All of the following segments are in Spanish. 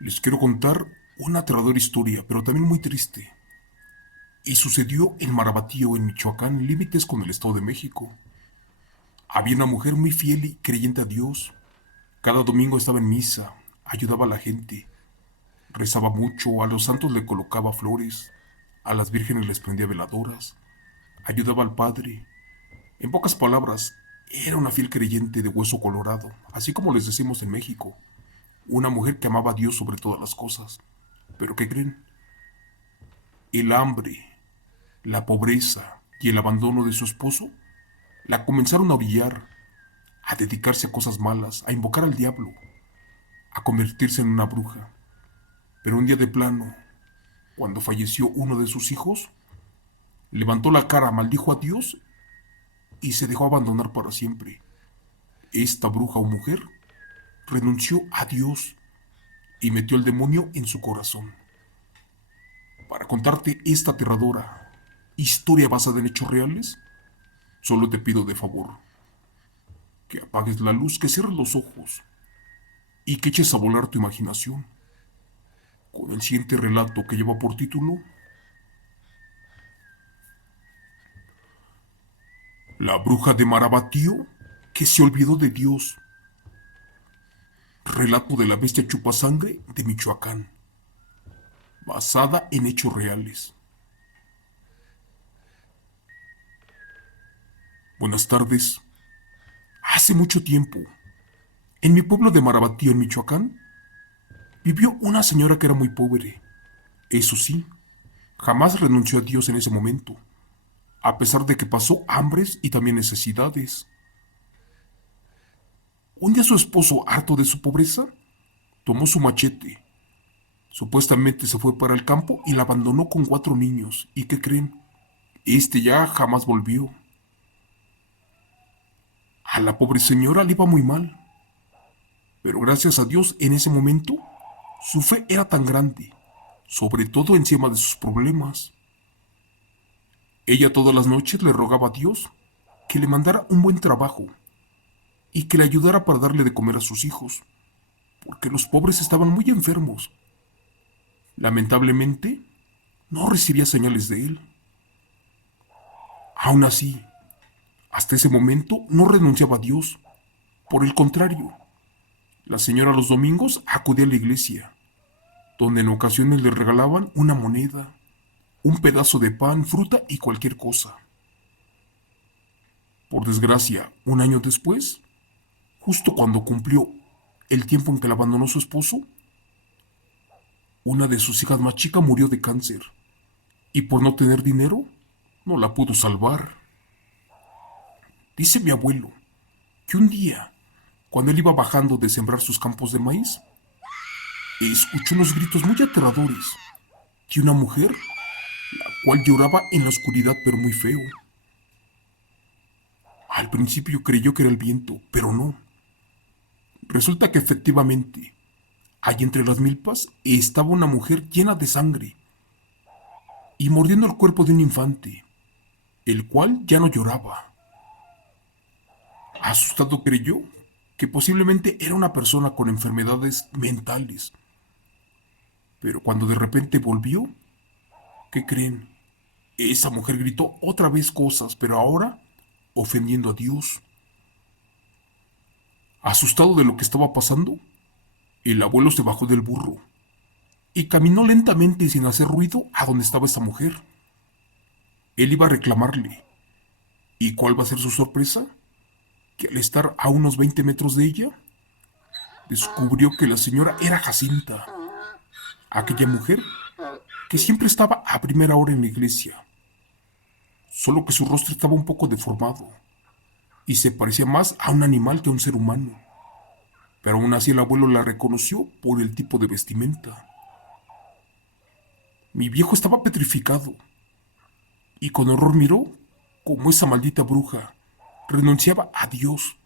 Les quiero contar una aterradora historia, pero también muy triste. Y sucedió en Marabatío, en Michoacán, límites con el Estado de México. Había una mujer muy fiel y creyente a Dios. Cada domingo estaba en misa, ayudaba a la gente, rezaba mucho, a los santos le colocaba flores, a las vírgenes les prendía veladoras, ayudaba al Padre. En pocas palabras, era una fiel creyente de hueso colorado, así como les decimos en México. Una mujer que amaba a Dios sobre todas las cosas. ¿Pero qué creen? El hambre, la pobreza y el abandono de su esposo la comenzaron a orillar a dedicarse a cosas malas, a invocar al diablo, a convertirse en una bruja. Pero un día de plano, cuando falleció uno de sus hijos, levantó la cara, maldijo a Dios y se dejó abandonar para siempre. Esta bruja o mujer renunció a Dios y metió el demonio en su corazón. Para contarte esta aterradora historia basada en hechos reales, solo te pido de favor que apagues la luz, que cierres los ojos y que eches a volar tu imaginación con el siguiente relato que lleva por título La bruja de Marabatío que se olvidó de Dios. Relato de la bestia chupasangre de Michoacán, basada en hechos reales. Buenas tardes. Hace mucho tiempo, en mi pueblo de Marabatío, en Michoacán, vivió una señora que era muy pobre. Eso sí, jamás renunció a Dios en ese momento, a pesar de que pasó hambres y también necesidades. Un día su esposo, harto de su pobreza, tomó su machete. Supuestamente se fue para el campo y la abandonó con 4 niños. ¿Y qué creen? Este ya jamás volvió. A la pobre señora le iba muy mal. Pero gracias a Dios, en ese momento, su fe era tan grande, sobre todo encima de sus problemas. Ella todas las noches le rogaba a Dios que le mandara un buen trabajo y que le ayudara para darle de comer a sus hijos, porque los pobres estaban muy enfermos. Lamentablemente, no recibía señales de él. Aún así, hasta ese momento no renunciaba a Dios. Por el contrario, la señora los domingos acudía a la iglesia, donde en ocasiones le regalaban una moneda, un pedazo de pan, fruta y cualquier cosa. Por desgracia, un año después, justo cuando cumplió el tiempo en que la abandonó su esposo, una de sus hijas más chica murió de cáncer y por no tener dinero, no la pudo salvar. Dice mi abuelo que un día, cuando él iba bajando de sembrar sus campos de maíz, escuchó unos gritos muy aterradores de una mujer, la cual lloraba en la oscuridad pero muy feo. Al principio creyó que era el viento, pero no. Resulta que efectivamente, allí entre las milpas estaba una mujer llena de sangre y mordiendo el cuerpo de un infante, el cual ya no lloraba. Asustado creyó que posiblemente era una persona con enfermedades mentales, pero cuando de repente volvió, ¿qué creen? Esa mujer gritó otra vez cosas, pero ahora ofendiendo a Dios. Asustado de lo que estaba pasando, el abuelo se bajó del burro y caminó lentamente y sin hacer ruido a donde estaba esa mujer. Él iba a reclamarle. ¿Y cuál va a ser su sorpresa? Que al estar a unos 20 metros de ella, descubrió que la señora era Jacinta, aquella mujer que siempre estaba a primera hora en la iglesia, solo que su rostro estaba un poco deformado y se parecía más a un animal que a un ser humano. Pero aún así el abuelo la reconoció por el tipo de vestimenta. Mi viejo estaba petrificado y con horror miró cómo esa maldita bruja renunciaba a Dios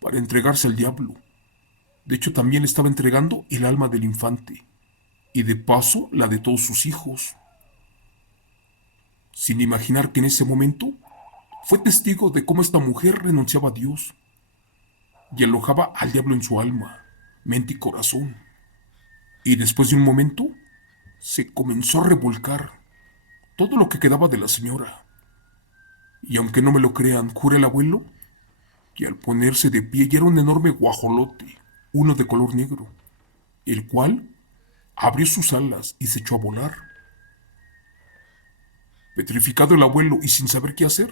para entregarse al diablo. De hecho, también le estaba entregando el alma del infante y de paso la de todos sus hijos, sin imaginar que en ese momento fue testigo de cómo esta mujer renunciaba a Dios y alojaba al diablo en su alma, mente y corazón. y después de un momento se comenzó a revolcar todo lo que quedaba de la señora. Y aunque no me lo crean, jura el abuelo que al ponerse de pie ya era un enorme guajolote, uno de color negro, el cual abrió sus alas y se echó a volar. Petrificado el abuelo y sin saber qué hacer,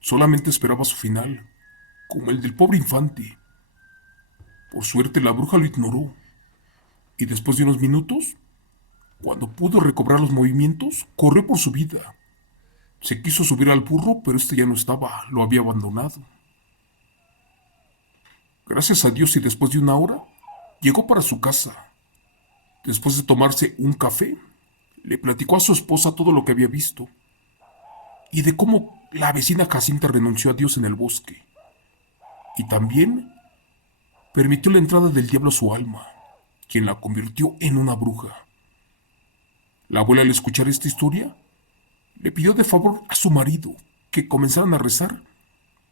solamente esperaba su final, como el del pobre infante. Por suerte la bruja lo ignoró, y después de unos minutos, cuando pudo recobrar los movimientos, corrió por su vida. Se quiso subir al burro, pero este ya no estaba, lo había abandonado. Gracias a Dios y después de una hora, llegó para su casa. Después de tomarse un café, le platicó a su esposa todo lo que había visto y de cómo la vecina Jacinta renunció a Dios en el bosque. Y también permitió la entrada del diablo a su alma, quien la convirtió en una bruja. La abuela, al escuchar esta historia, le pidió de favor a su marido que comenzaran a rezar,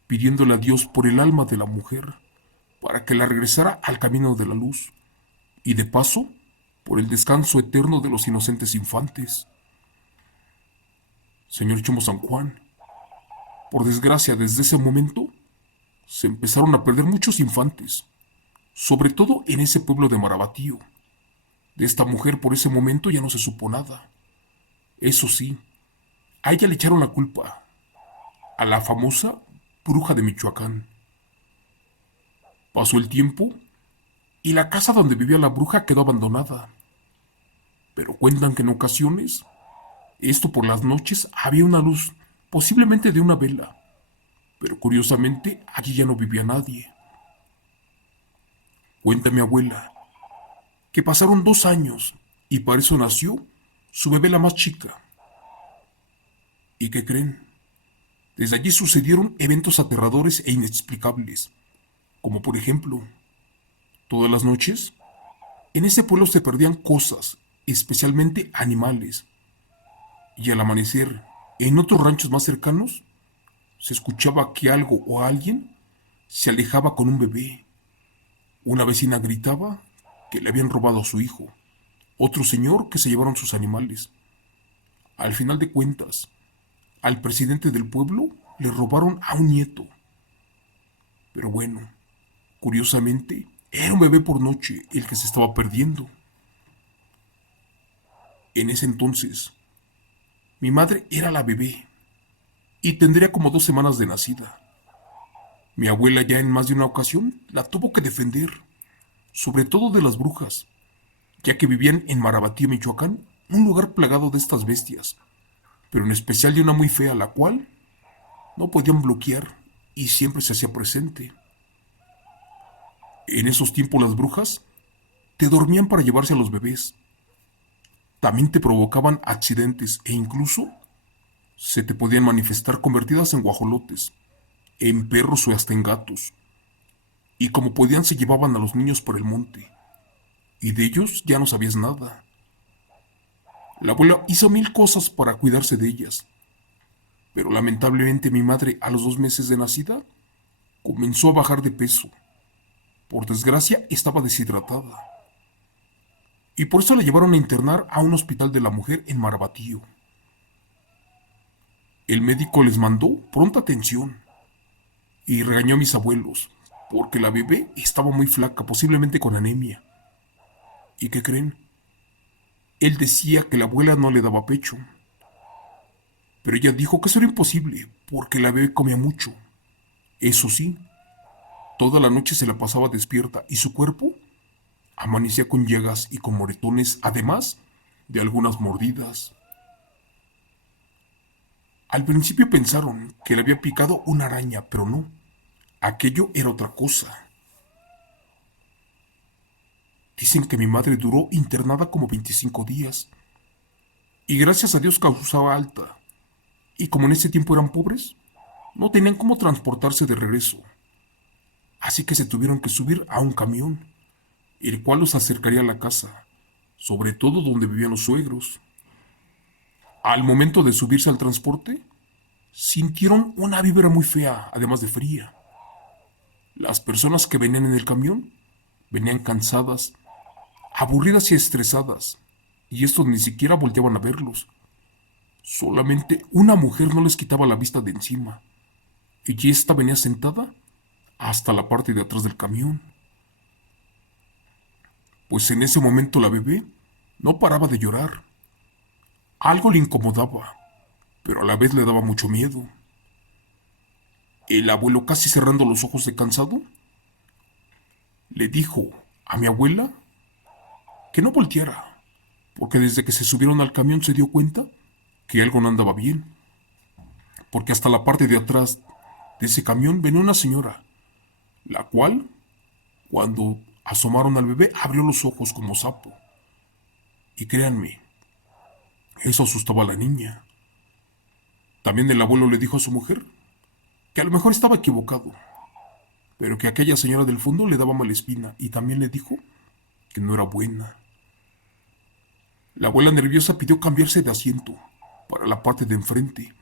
pidiéndole a Dios por el alma de la mujer, para que la regresara al camino de la luz, y de paso, por el descanso eterno de los inocentes infantes. Señor Chimo San Juan, por desgracia, desde ese momento, se empezaron a perder muchos infantes, sobre todo en ese pueblo de Marabatío. De esta mujer por ese momento ya no se supo nada. Eso sí, a ella le echaron la culpa, a la famosa bruja de Michoacán. Pasó el tiempo y la casa donde vivía la bruja quedó abandonada. Pero cuentan que en ocasiones, esto por las noches, había una luz, posiblemente de una vela. Pero curiosamente, allí ya no vivía nadie. Cuenta mi abuela que pasaron 2 años y para eso nació su bebé la más chica. ¿Y qué creen? Desde allí sucedieron eventos aterradores e inexplicables, como por ejemplo, todas las noches, en ese pueblo se perdían cosas, especialmente animales, y al amanecer, en otros ranchos más cercanos, se escuchaba que algo o alguien se alejaba con un bebé. Una vecina gritaba que le habían robado a su hijo, otro señor que se llevaron sus animales. Al final de cuentas, al presidente del pueblo le robaron a un nieto. Pero bueno, curiosamente, era un bebé por noche el que se estaba perdiendo. En ese entonces, mi madre era la bebé y tendría como 2 semanas de nacida. Mi abuela ya en más de una ocasión la tuvo que defender, sobre todo de las brujas, ya que vivían en Marabatío, Michoacán, un lugar plagado de estas bestias, pero en especial de una muy fea, la cual no podían bloquear y siempre se hacía presente. En esos tiempos las brujas te dormían para llevarse a los bebés, también te provocaban accidentes e incluso se te podían manifestar convertidas en guajolotes, en perros o hasta en gatos. Y como podían se llevaban a los niños por el monte, y de ellos ya no sabías nada. La abuela hizo 1000 cosas para cuidarse de ellas, pero lamentablemente mi madre a los 2 meses de nacida comenzó a bajar de peso. Por desgracia estaba deshidratada. Y por eso la llevaron a internar a un hospital de la mujer en Marabatío. El médico les mandó pronta atención y regañó a mis abuelos, porque la bebé estaba muy flaca, posiblemente con anemia. ¿Y qué creen? Él decía que la abuela no le daba pecho, pero ella dijo que eso era imposible, porque la bebé comía mucho. Eso sí, toda la noche se la pasaba despierta y su cuerpo amanecía con llagas y con moretones, además de algunas mordidas. Al principio pensaron que le había picado una araña, pero no, aquello era otra cosa. Dicen que mi madre duró internada como 25 días, y gracias a Dios causaba alta, y como en ese tiempo eran pobres, no tenían cómo transportarse de regreso, así que se tuvieron que subir a un camión, el cual los acercaría a la casa, sobre todo donde vivían los suegros. Al momento de subirse al transporte, sintieron una vibra muy fea, además de fría. Las personas que venían en el camión venían cansadas, aburridas y estresadas, y estos ni siquiera volteaban a verlos. Solamente una mujer no les quitaba la vista de encima, y esta venía sentada hasta la parte de atrás del camión. Pues en ese momento la bebé no paraba de llorar. Algo le incomodaba, pero a la vez le daba mucho miedo. El abuelo, casi cerrando los ojos de cansado, le dijo a mi abuela que no volteara, porque desde que se subieron al camión se dio cuenta que algo no andaba bien, porque hasta la parte de atrás de ese camión venía una señora, la cual, cuando asomaron al bebé, abrió los ojos como sapo. Y créanme, eso asustaba a la niña. También el abuelo le dijo a su mujer que a lo mejor estaba equivocado, pero que aquella señora del fondo le daba mala espina, y también le dijo que no era buena. La abuela nerviosa pidió cambiarse de asiento para la parte de enfrente,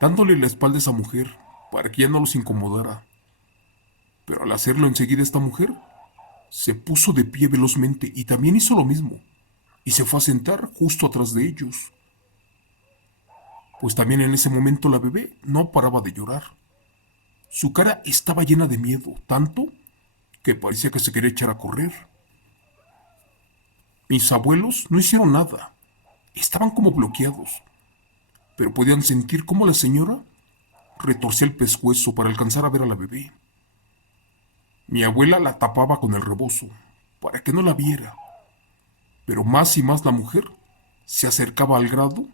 dándole la espalda a esa mujer para que ya no los incomodara. Pero al hacerlo enseguida esta mujer se puso de pie velozmente y también hizo lo mismo, y se fue a sentar justo atrás de ellos. Pues también en ese momento la bebé no paraba de llorar. Su cara estaba llena de miedo, tanto que parecía que se quería echar a correr. Mis abuelos no hicieron nada, estaban como bloqueados, pero podían sentir cómo la señora retorcía el pescuezo para alcanzar a ver a la bebé. Mi abuela la tapaba con el rebozo para que no la viera, pero más y más la mujer se acercaba al grado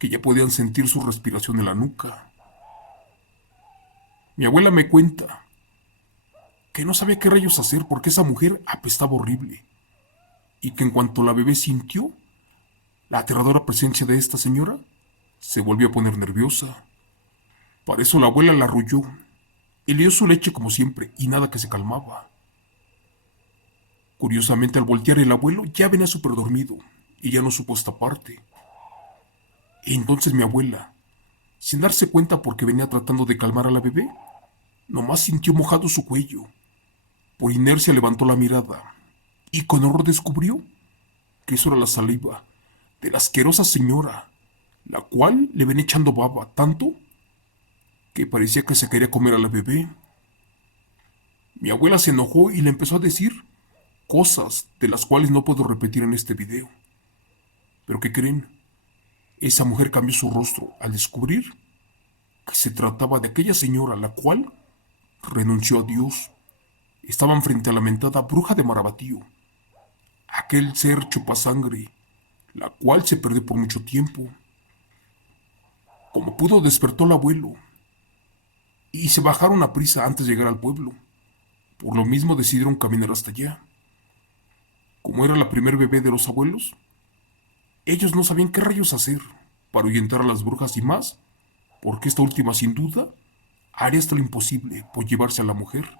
que ya podían sentir su respiración en la nuca. Mi abuela me cuenta que no sabía qué rayos hacer porque esa mujer apestaba horrible, y que en cuanto la bebé sintió la aterradora presencia de esta señora, se volvió a poner nerviosa. Para eso la abuela la arrulló y le dio su leche como siempre, y nada que se calmaba. Curiosamente, al voltear el abuelo ya venía súper dormido y ya no supo esta parte. Y entonces mi abuela, sin darse cuenta porque venía tratando de calmar a la bebé, nomás sintió mojado su cuello. Por inercia levantó la mirada y con horror descubrió que eso era la saliva de la asquerosa señora, la cual le venía echando baba tanto que parecía que se quería comer a la bebé. Mi abuela se enojó y le empezó a decir cosas de las cuales no puedo repetir en este video. Pero ¿qué creen? Esa mujer cambió su rostro al descubrir que se trataba de aquella señora la cual renunció a Dios. Estaban frente a la mentada bruja de Marabatío, aquel ser chupasangre, la cual se perdió por mucho tiempo. Como pudo, despertó el abuelo y se bajaron a prisa antes de llegar al pueblo. Por lo mismo decidieron caminar hasta allá. Como era la primer bebé de los abuelos, ellos no sabían qué rayos hacer para ahuyentar a las brujas y más, porque esta última sin duda haría hasta lo imposible por llevarse a la mujer.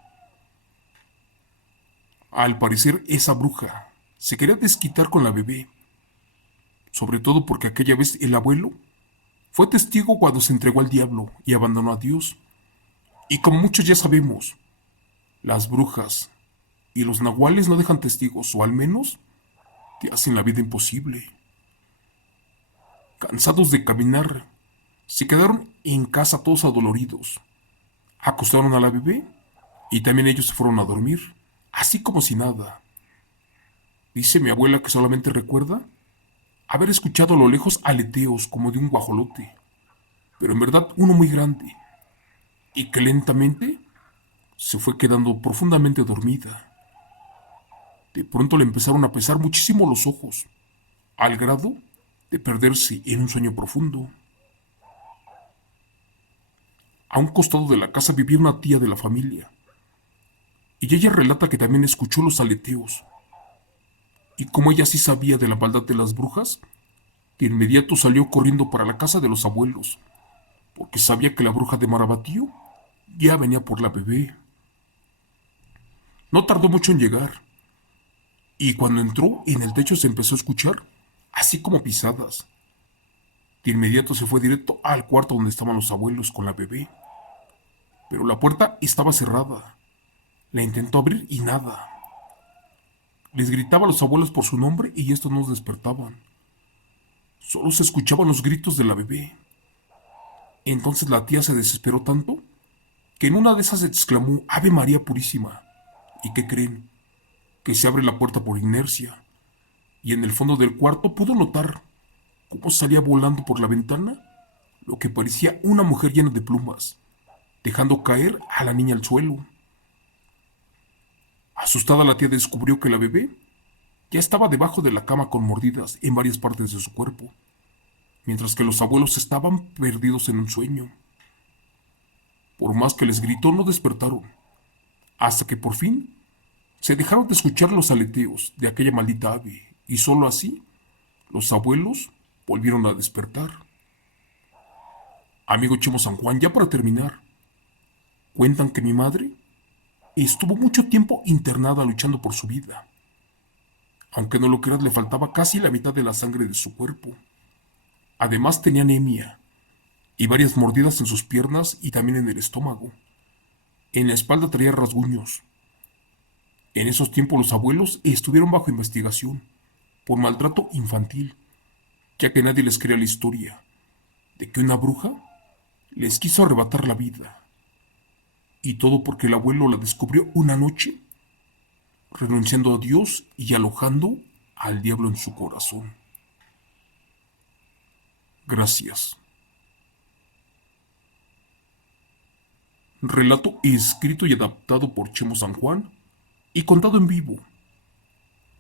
Al parecer esa bruja se quería desquitar con la bebé, sobre todo porque aquella vez el abuelo fue testigo cuando se entregó al diablo y abandonó a Dios. Y como muchos ya sabemos, las brujas y los nahuales no dejan testigos, o al menos te hacen la vida imposible. Cansados de caminar, se quedaron en casa todos adoloridos. Acostaron a la bebé y también ellos se fueron a dormir, así como si nada. Dice mi abuela que solamente recuerda haber escuchado a lo lejos aleteos como de un guajolote, pero en verdad uno muy grande, y que lentamente se fue quedando profundamente dormida. De pronto le empezaron a pesar muchísimo los ojos, al grado de perderse en un sueño profundo. A un costado de la casa vivía una tía de la familia, y ella relata que también escuchó los aleteos, y como ella sí sabía de la maldad de las brujas, de inmediato salió corriendo para la casa de los abuelos, porque sabía que la bruja de Marabatío ya venía por la bebé. No tardó mucho en llegar, y cuando entró en el techo se empezó a escuchar, así como pisadas. De inmediato se fue directo al cuarto donde estaban los abuelos con la bebé, pero la puerta estaba cerrada. La intentó abrir y nada. Les gritaba a los abuelos por su nombre y estos no despertaban. Solo se escuchaban los gritos de la bebé. Entonces la tía se desesperó tanto que en una de esas exclamó Ave María Purísima. ¿Y qué creen? Que se abre la puerta por inercia y en el fondo del cuarto pudo notar cómo salía volando por la ventana lo que parecía una mujer llena de plumas, dejando caer a la niña al suelo. Asustada la tía descubrió que la bebé ya estaba debajo de la cama con mordidas en varias partes de su cuerpo, mientras que los abuelos estaban perdidos en un sueño. Por más que les gritó, no despertaron, hasta que por fin se dejaron de escuchar los aleteos de aquella maldita ave, y solo así los abuelos volvieron a despertar. Amigo Chemo San Juan, ya para terminar, cuentan que mi madre estuvo mucho tiempo internada luchando por su vida. Aunque no lo creas, le faltaba casi la mitad de la sangre de su cuerpo. Además tenía anemia y varias mordidas en sus piernas y también en el estómago. En la espalda traía rasguños. En esos tiempos los abuelos estuvieron bajo investigación por maltrato infantil, ya que nadie les creía la historia de que una bruja les quiso arrebatar la vida. Y todo porque el abuelo la descubrió una noche, renunciando a Dios y alojando al diablo en su corazón. Gracias. Relato escrito y adaptado por Chemo San Juan y contado en vivo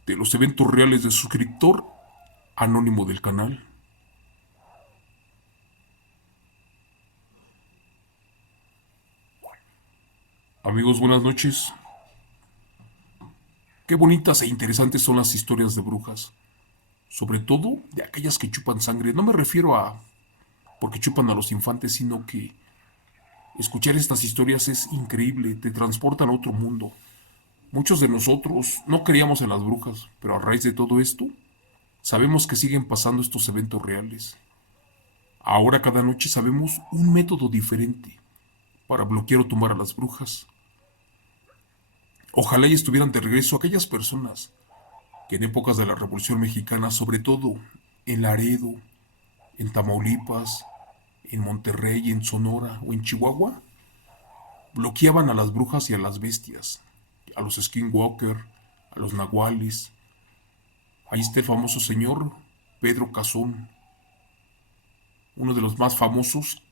de los eventos reales de suscriptor anónimo del canal. Amigos, buenas noches. Qué bonitas e interesantes son las historias de brujas, sobre todo de aquellas que chupan sangre. No me refiero a porque chupan a los infantes, sino que escuchar estas historias es increíble, te transportan a otro mundo. Muchos de nosotros no creíamos en las brujas, pero a raíz de todo esto, sabemos que siguen pasando estos eventos reales. Ahora cada noche sabemos un método diferente para bloquear o tumbar a las brujas. Ojalá y estuvieran de regreso aquellas personas que en épocas de la Revolución Mexicana, sobre todo en Laredo, en Tamaulipas, en Monterrey, en Sonora o en Chihuahua, bloqueaban a las brujas y a las bestias, a los skinwalker, a los nahuales. Ahí está el famoso señor Pedro Cazón, uno de los más famosos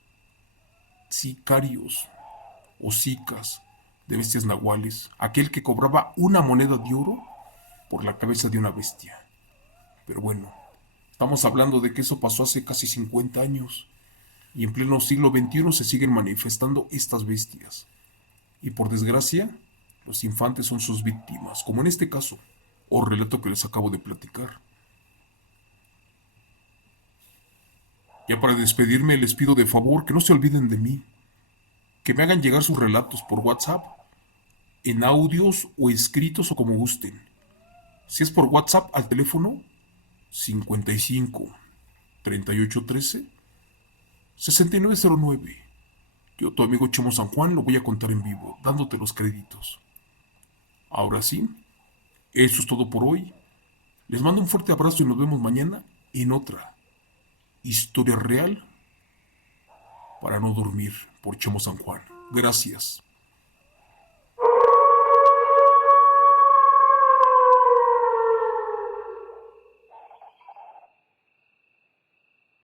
sicarios o sicas de bestias nahuales, aquel que cobraba una moneda de oro por la cabeza de una bestia. Pero bueno, estamos hablando de que eso pasó hace casi 50 años y en pleno siglo XXI se siguen manifestando estas bestias. Y por desgracia, los infantes son sus víctimas, como en este caso, o relato que les acabo de platicar. Ya para despedirme les pido de favor que no se olviden de mí, que me hagan llegar sus relatos por WhatsApp, en audios o escritos o como gusten. Si es por WhatsApp al teléfono 55 38 13 6909. Yo, tu amigo Chemo San Juan, lo voy a contar en vivo, dándote los créditos. Ahora sí, eso es todo por hoy. Les mando un fuerte abrazo y nos vemos mañana en otra historia real para no dormir por Chemo San Juan. Gracias.